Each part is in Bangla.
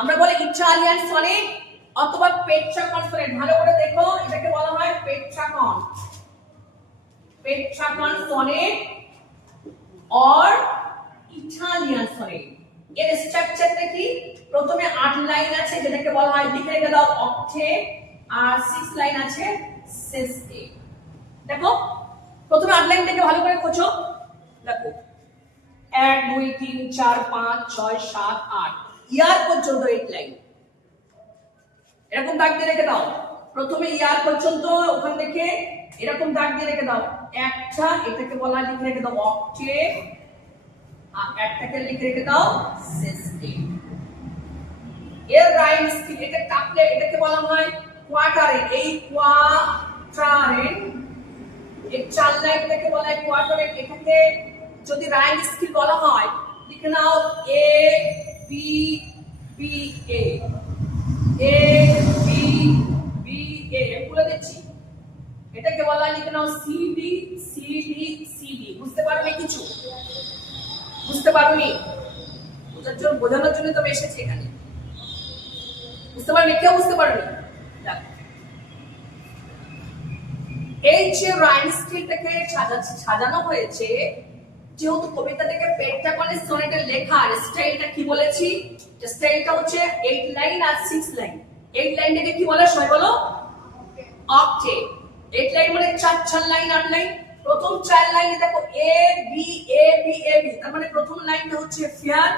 আমরা বলি ইটালিয়ান সনেট অথবা পেট্রাকন সনেট। ভালো করে দেখো, এটাকে বলা হয় পেট্রাকন, পেট্রাকন সনেট অর ইটালিয়ান সনেট। এর স্ট্রাকচারটা কি? প্রথমে 8 লাইন আছে যেটাকে বলা হয়, লিখে রেখে দাও, অক্টেট, আর 6 লাইন আছে সেস্টেট। দেখো প্রথমে 8 লাইন থেকে ভালো করে খোঁজো। দেখো 1 2 3 4 5 6 7 8 ইয়ার পর্যন্ত 8 লাইন এরকম দাগ দিয়ে রেখে দাও। প্রথমে ইয়ার পর্যন্ত ওখান থেকে এরকম দাগ দিয়ে রেখে দাও একটা, এটাকে বলা হয়, লিখে রেখে দাও অক্টেট, আর একটাকে লিখে রেখে দাও সেস্টেট। এর রাইম স্কেল, এটা কাটলে এটাকে বলা হয় কোয়ার্টারেন। এই কোয়ার্টারেন, এই 4 লাইনটাকে বলা হয় কোয়ার্টারেন। এটাকে যদি রাইম স্কেল বলা হয়, লিখে নাও A B B A, A B B A বলে দিচ্ছি। এটাকে বলা হয়, লিখে নাও C D C D C D. বুঝতে পারবে কিছু? বুঝতে পারোনি? বোঝানোর জন্য তো এসেছি এখানে। বুঝতে পারবে? কেউ বুঝতে পারবে? এই যে রাইম স্কেলটাকে সাজানো হয়েছে, যেহেতু কবিতাটাকে পেট্রাকন সনেটে লেখার স্টাইলটা কি বলেছি? স্টাইলটা হচ্ছে 8 লাইন আর 6 লাইন। 8 লাইনটাকে কি বলে সবাই বলো? অক্টেট। 8 লাইন মানে 4 লাইন 8 লাইন। প্রথম 4 লাইনে দেখো A B A B A B, তার মানে প্রথম লাইনটা হচ্ছে ফেয়ার,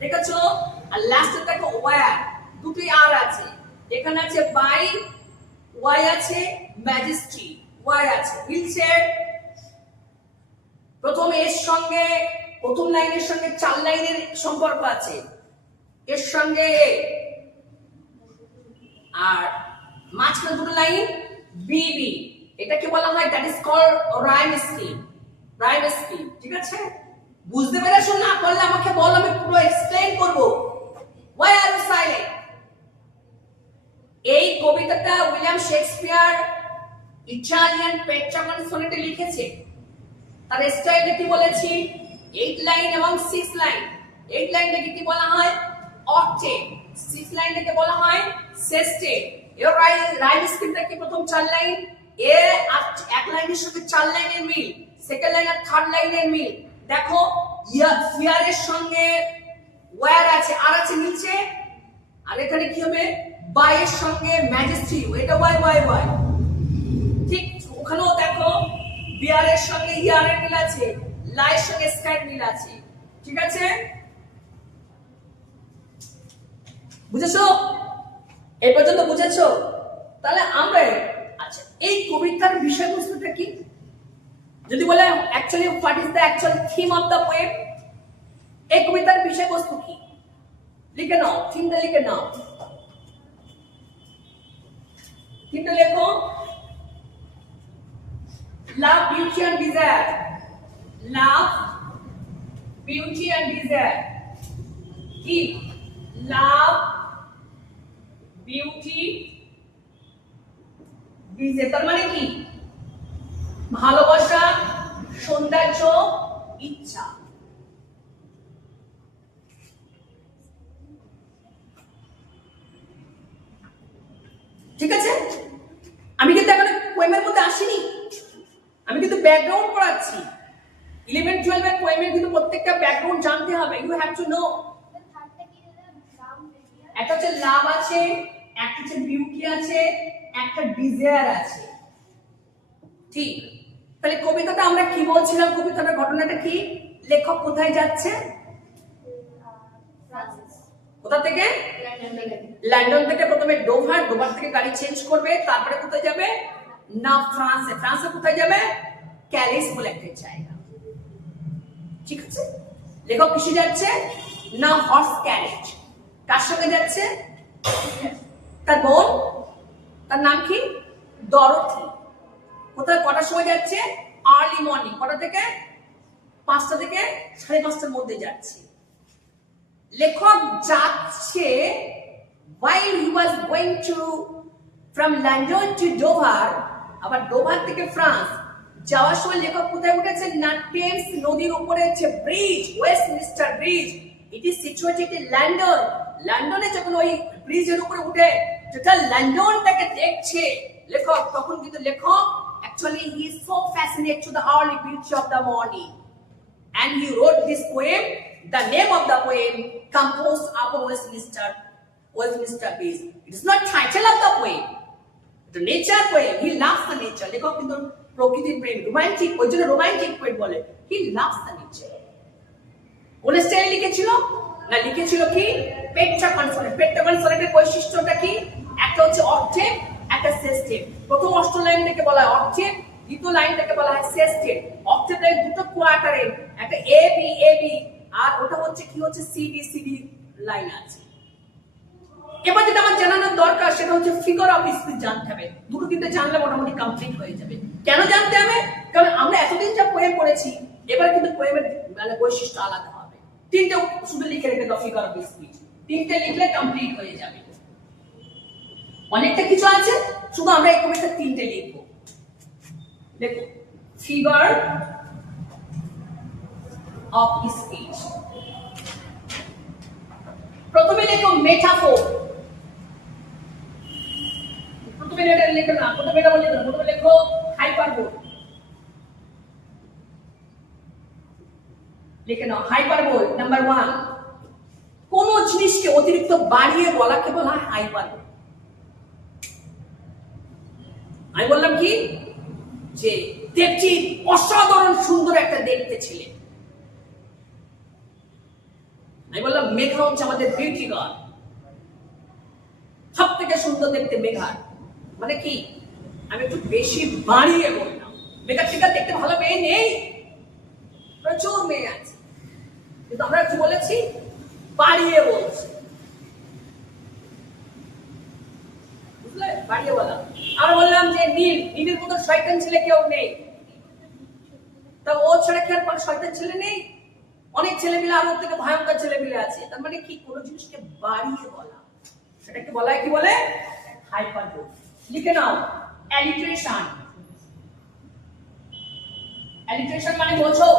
দেখেছো? আর লাস্টে দেখো ওয়্যার, দুটোই আর আছে। এখানে আছে বাই, ওয়াই আছে, ম্যাজেস্টি, ওয়াই আছে, মিলছে। প্রথম এর সঙ্গে, প্রথম লাইনের সঙ্গে 4 লাইনের সম্পর্ক আছে, এর সঙ্গে আর মাঝখানে দুটো লাইন বিবি, এটাকে বলা হয়, that is called rhyme scheme. Rhyme scheme, ঠিক আছে? বুঝতে পেরেছো? না পারলে আমাকে বল, আমি পুরো এক্সপ্লেইন করব। Why are you silent? এই কবিতাটা উইলিয়াম শেক্সপিয়ার ইটালিয়ান পেট্রাকন সনেটে লিখেছে। তার স্টাইলটা কি বলেছি? 8 লাইন এবং 6 লাইন। 8 লাইনটাকে কি বলা হয়? অক্টেট। 6 লাইনটাকে বলা হয় সেস্টেট। এর রাইম স্কিমটা কি? প্রথম 4 লাইন এ আর 1 লাইনের সাথে 4 লাইনের মিল, সেকেন্ড লাইন আর থার্ড লাইনের মিল। দেখো ইয়ারের সঙ্গে ওয়্যার আছে, আর আছে নিচে, আর এখানে কি হবে? বাই এর সঙ্গে ম্যাজেস্টি, এটা ওয়াই ওয়াই ওয়াই। ঠিক ওখানেও দেখো বিয়ারের সঙ্গে ইয়ারের মিল আছে, লাইয়ের সঙ্গে স্কাইয়ের মিল আছে, ঠিক আছে? বুঝেছো? এই পর্যন্ত বুঝেছো? তাহলে আমরা, আচ্ছা, এই কবিতার বিষয়বস্তুটা কি? যদি বলে actually what is the actual theme of the poem, এই কবিতার বিষয়বস্তু কি? লিখে নাও, থিমটা লিখে নাও। থিমটা লেখো, love, beauty and desire. Love, beauty and desire. কি? Love, beauty, desire. তার মানে কি? ভালোবাসা, সৌন্দর্য, ইচ্ছা। ঠিক আছে? আমি কিন্তু এখন পোয়েমের মধ্যে আসিনি, আমি কিন্তু ব্যাকগ্রাউন্ড পড়াচ্ছি। 11 12 এর পোয়েমের কিন্তু প্রত্যেকটা ব্যাকগ্রাউন্ড জানতে হবে। You have to know. একটা হচ্ছে লাভ আছে, একটা হচ্ছে বিউটি আছে, একটা ডিজায়ার আছে। ঠিক? তাহলে কবিতাটা আমরা কি বলছিলাম? কবিতাটার ঘটনাটা কি? লেখক কোথায় যাচ্ছে? কোথা থেকে? লন্ডন থেকে। প্রথমে ডোভার, ডোভার থেকে গাড়ি চেঞ্জ করবে, তারপরে কোথায় যাবে? না ফ্রান্সে। ফ্রান্সে কোথায় যাবে? ক্যালিস বলে একটা জায়গা, ঠিক আছে? লেখক কিসে যাচ্ছে? না হর্স ক্যারেজ। কার সঙ্গে যাচ্ছে? তার বোন, তার নাম কি? ডরথি। কোথায়, কটার সময় যাচ্ছে? Early morning. কটা থেকে? 5টা থেকে 5:30টার মধ্যে যাচ্ছে। লেখক যাচ্ছে while he was going to from London to Dover, আবার ডোভার থেকে ফ্রান্স যাওয়ার সময় লেখক কোথায় উঠেছে? না টেমস নদীর উপরে হচ্ছে bridge, Westminster bridge, it is situated in London. লন্ডনে যখন ওই ব্রিজের উপরে উঠে যেটা লন্ডনটাকে দেখছে লেখক, তখন কিন্তু লেখক actually he is so fascinated to the early beauty of the morning, and he wrote this poem. The name of the poem composed upon Westminster Bridge. It is not title of the poem, the nature poem. He loves the nature. লেখক কিন্তু প্রকৃতির প্রেম, রোমান্টিক, ওই জন্য রোমান্টিক পোয়েট বলে। He loves the nature. কোন স্টাইলে লিখেছিল না, লিখেছিল কি পেট্রা কনসোনেন্ট। পেট্রা কনসোনেন্টের বৈশিষ্ট্যটা কি? একটা হচ্ছে অক্টেভ, একটা সেস্টেভ। প্রথম অষ্ট লাইনটাকে বলা হয় অক্টেভ, দ্বিতীয় লাইনটাকে বলা হয় সেস্টেভ। অক্টেভ লাইন দুটো কোয়ার্টারের, একটা এ বি আর ওটা হচ্ছে কি হচ্ছে সি ডি লাইন আছে। এবার যেটা আমার জানানোর দরকার সেটা হচ্ছে ফিগার অফ স্পিচ জানতে হবে। দুটো তিনটে জানলে মোটামুটি কমপ্লিট হয়ে যাবে। কেন জানতে হবে? কারণ আমরা এতদিন যা পোয়েম পড়েছি, এবার কিন্তু পোয়েমের মানে বৈশিষ্ট্য আলাদা হবে। তিনটে শুধু লিখে রেখে দাও ফিগার অফ স্পিচ, তিনটে লিখলে কমপ্লিট হয়ে যাবে। অনেকটা কিছু আছে, শুধু আমরা এই কবিতা তিনটে লিখবো। দেখো, ফিগার অফ স্পিচ। প্রথমে লেখো মেটাফোর। প্রথমে এটা লেখো না, প্রথমে এটা বলি না, প্রথমে লেখো হাইপারবোল। লিখে নাও হাইপারবোল। নাম্বার 1, কোন জিনিসকে অতিরিক্ত বাড়িয়ে বলাকে বলা হয় হাইপারবোল। আমি বললাম কি যে দেবজি অসাধারণ সুন্দর একটা দেখতে ছিলেন। আমি বললাম মেঘা হচ্ছে আমাদের বিউটি গড, সব থেকে সুন্দর দেখতে মেঘা। মানে কি আমি একটু বেশি বাড়িয়ে বললাম। মেঘা ঠিক আছে, দেখতে ভালো মেয়ে নেই, প্রচুর মেয়ে আছে, কিন্তু আমরা কি বলেছি? বাড়িয়ে বলছি। বুঝলে? বাড়িয়ে বলা। আর বললাম যে নীলের মতো শয়তান ছেলে কেউ নেই, তা ও ছাড়া কি আর কোনো শয়তান ছেলে নেই? অনেক ছেলে মিলে আরো থেকে ভয়ঙ্কর ছেলে মিলে আছে। তার মানে কি কোনো জিনিসকে বাড়িয়ে বলা, সেটাকে বলা হয় কি বলে? হাইপারবোল। লিখে নাও অ্যালিট্রেশন। অ্যালিট্রেশন মানে বোঝো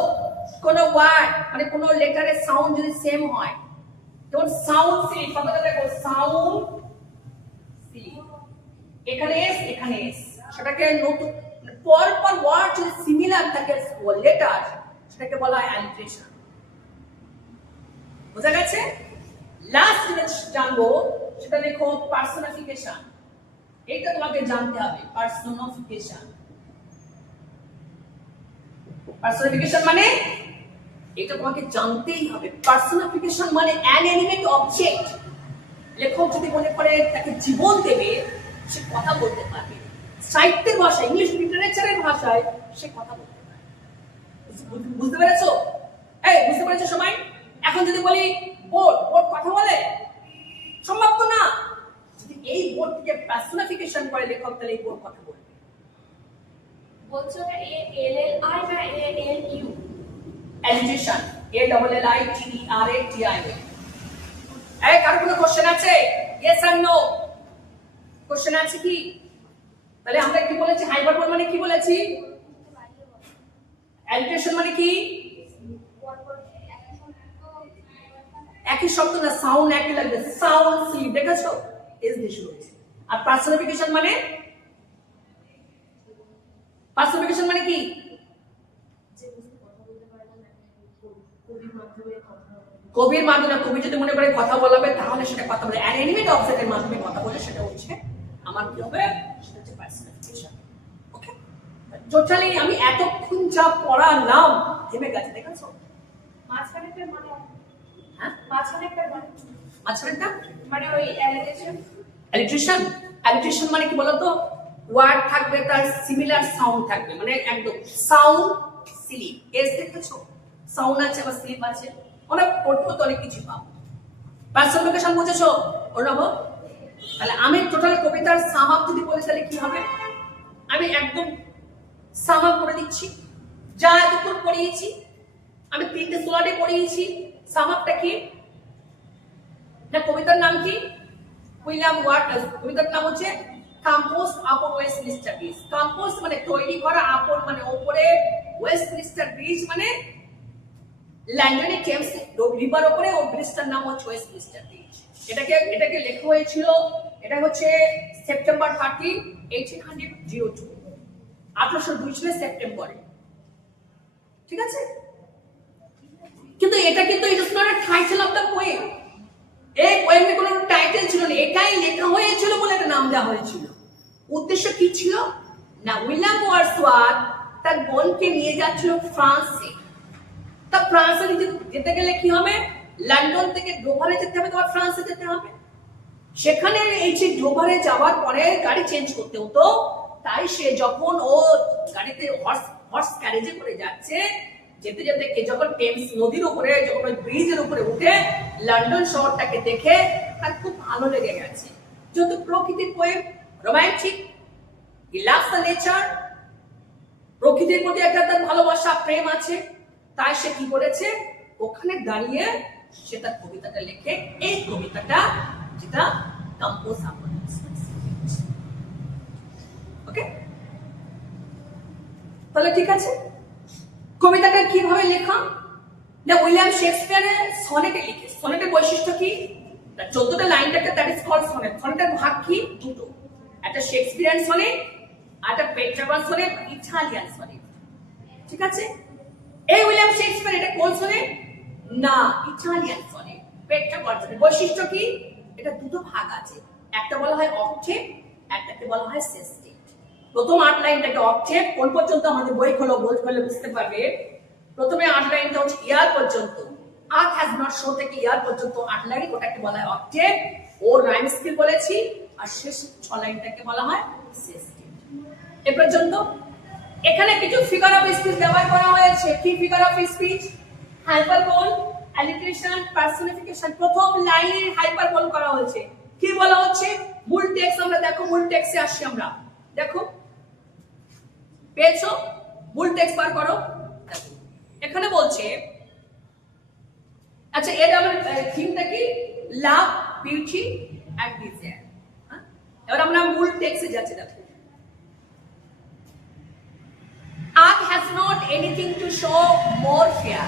কোন ওয়ার্ড মানে কোন লেটারের সাউন্ড যদি সেম হয়, যেমন সাউন্ড স্লিপ, কথাটা দেখো সাউন্ড স্লিপ, এখানে এস এখানে এস, সেটাকে নতুন পর ওয়ার্ড যদি সিমিলার থাকে লেটার, সেটাকে বলা হয় অ্যালিট্রেশন। বোঝা গেছে? লাস্ট যেটা জানবো সেটা দেখো পার্সোনিফিকেশন। এটা তোমাকে জানতে হবে, পার্সোনিফিকেশন। পার্সোনিফিকেশন মানে এটা তোমাকে জানতেই হবে। পার্সোনিফিকেশন মানে অ্যান অ্যানিমেট অবজেক্ট। লেখক যদি মনে করে তাকে জীবন দেবে, সে কথা বলতে পারবে। সাহিত্যের ভাষায়, ইংলিশ লিটারেচারের ভাষায় সে কথা বলতে পারে। বুঝতে পেরেছো? এই বুঝতে পেরেছো সবাই? এখন যদি বলি বোর্ড, বোর্ড কথা বলে? সম্ভব তো না। যদি এই বোর্ডকে পার্সোনিফিকেশন করে লেখক, তাহলে এই বোর্ড কথা বলবে। বলছো ALLI বা ALU? অ্যালিটেশন, ALLITERATION। এই কার কোনো কোশ্চেন আছে? ইয়েস আর নো? কোশ্চেন আছে কি? তাহলে আমরা কি বলেছি? হাইপারবোল মানে কি বলেছি? অ্যালিটেশন মানে কি? একই শব্দ না, সাউন্ড একই লাগবে। সাউন্ড স্লিপ, দেখেছো? এস দিয়ে শুরু হয়েছে। আর পার্সোনিফিকেশন মানে? পার্সোনিফিকেশন মানে কি? কবির মাধ্যমে, কবি যদি মনে করে কথা বলাবে তাহলে সেটা কথা বলে। অ্যানিমেট অবজেক্টের মাধ্যমে কথা বলে, সেটা হচ্ছে আমার কি হবে? সেটা হচ্ছে পার্সোনিফিকেশন। ওকে, টোটালি আমি এতক্ষণ যা পড়ালাম থেমে গেছে, দেখেছো? মাঝখানেরটা মানে? হ্যাঁ, মাঝখানেরটা মানে? মাঝখানেরটা মানে ওই অ্যালিটেশন। অ্যালিটেশন, অ্যালিটেশন মানে কি বলতো? ওয়ার্ড থাকবে, তার সিমিলার সাউন্ড থাকবে, মানে একদম সাউন্ড স্লিপ। এস দেখেছো? সাউন্ড আছে আবার স্লিপ আছে, অনেক পড়বো তো অনেক কিছু পাবো। পার্সোনিফিকেশন বুঝেছো? ওরকম। তাহলে আমি টোটাল কবিতার সাম আপ যদি বলি তাহলে কি হবে? আমি একদম সাম আপ করে দিচ্ছি যা এতক্ষণ পড়িয়েছি। আমি 3টে স্লাইডে পড়িয়েছি। সাম আপটা কি? না, কবিতার নাম কি? উইলিয়াম ওয়ার্ডস। কবিতার নাম হচ্ছে কম্পোজ আপন ওয়েস্টমিনস্টার ব্রিজ। কম্পোজ মানে তৈরি করা, আপন মানে উপরে, ওয়েস্টমিনস্টার ব্রিজ মানে লন্ডনে টেমস রিভার উপরে ওর ব্রিজটার নাম হচ্ছে ওয়েস্টমিনস্টার ব্রিজ। এটাকে লেখা হয়েছিল, এটা হচ্ছে সেপ্টেম্বর 30, 1802, 1802 সালের সেপ্টেম্বরে। ঠিক আছে, কিন্তু এটা it is not a title of the poem. এই পোয়েমে কোনো টাইটেল ছিল না, এটাই লেখা হয়েছিল বলে এটা নাম দেওয়া হয়েছিল। উদ্দেশ্য কি ছিল না, উইলিয়াম ওয়ার্ডসওয়ার্থ তার বোনকে নিয়ে যাচ্ছিল ফ্রান্সে। তা ফ্রান্সে যেতে গেলে কি হবে, লন্ডন থেকে ডোভারে যেতে হবে, তোমার ফ্রান্সে যেতে হবে। সেখানে এই যে ডোভারে যাওয়ার পরে গাড়ি চেঞ্জ করতে হতো, তাই সে যখন ও গাড়িতে হর্স ক্যারেজে করে যাচ্ছে, যেতে যেতে যখন টেমস নদীর উপরে, যখন ওই ব্রিজের উপরে উঠে লন্ডন শহরটাকে দেখে তার খুব ভালো লেগে গেছে। যেহেতু প্রকৃতির poem, romantic, he loves the nature, প্রকৃতির প্রতি একটা তার ভালোবাসা প্রেম আছে, তাই সে কি করেছে, ওখানে দাঁড়িয়ে সে তার কবিতাটা লেখে। এই কবিতাটা যেটা কম্পোজ আপন। ওকে, তাহলে ঠিক আছে, কবিতাটা কিভাবে লেখা না, উইলিয়াম শেক্সপিয়ারের সনেটে লিখে। সনেটের বৈশিষ্ট্য কি, 14টা লাইনটাকে দ্যাট ইজ কল্ড সনেট। সনেটের ভাগ কি, দুটো, একটা শেক্সপিয়ারিয়ান সনেট আর একটা পেট্রাগন সনেট, ইটালিয়ান সনেট। ঠিক আছে, এই উইলিয়াম শেক্সপিয়ার এটা কোন সনেট না, ইটালিয়ান সনেট, পেট্রাগন সনেট। বৈশিষ্ট্য কি, এটা দুটো ভাগ আছে, একটা বলা হয় অক্টেভ, একটাকে বলা হয় সেস্টেট। প্রথম 8 লাইনটাকে অক্টেভ, কোন পর্যন্ত আমাদের বই খোলো, বই খুলে বুঝতে পারবে। প্রথমে 8 লাইনটা হচ্ছে ইয়ার পর্যন্ত, আর্থ হ্যাজ নট শো থেকে ইয়ার পর্যন্ত 8 লাইন, ওটাকে বলা হয় অক্টেভ, ওর রাইম স্কেল বলেছি। আর শেষ 6 লাইনটাকে বলা হয় সেস্টেট। এ পর্যন্ত এখানে কিছু ফিগার অফ স্পিচ ব্যবহার করা হয়েছে। কি figure of speech, hyperbole, alliteration, personification. প্রথম লাইনে হাইপারবোল করা হয়েছে। কি বলা হচ্ছে, মূল টেক্সট আমরা দেখো, মূল টেক্সটে আসি আমরা, দেখো পেয়েছো, মূল টেক্সট বার করো। এখানে বলছে, আচ্ছা এর আমার থিমটা কি, লাভ, বিউটি এন্ড ডিজায়ার। এবার আমরা মূল টেক্সটে যাচ্ছি। দেখো, Art has not anything to show more fear.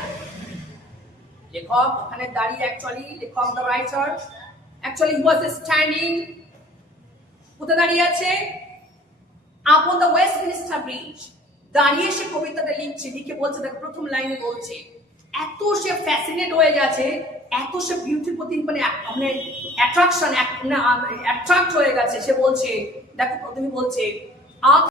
লেখক ওখানে দাঁড়িয়ে, অ্যাকচুয়ালি লেখক the writer actually he was standing, কোথায় দাঁড়িয়ে আছে, আপন দ্য ওয়েস্টমিনস্টার ব্রিজ, দাঁড়িয়ে সে কবিতাটা লিখছে। লিখে বলছে, দেখো প্রথম লাইনে বলছে, এত সে ফ্যাসিনেট হয়ে গেছে, এত সে বিউটির প্রতি মানে অ্যাট্রাক্ট হয়ে গেছে। সে বলছে, দেখো প্রথমে বলছে,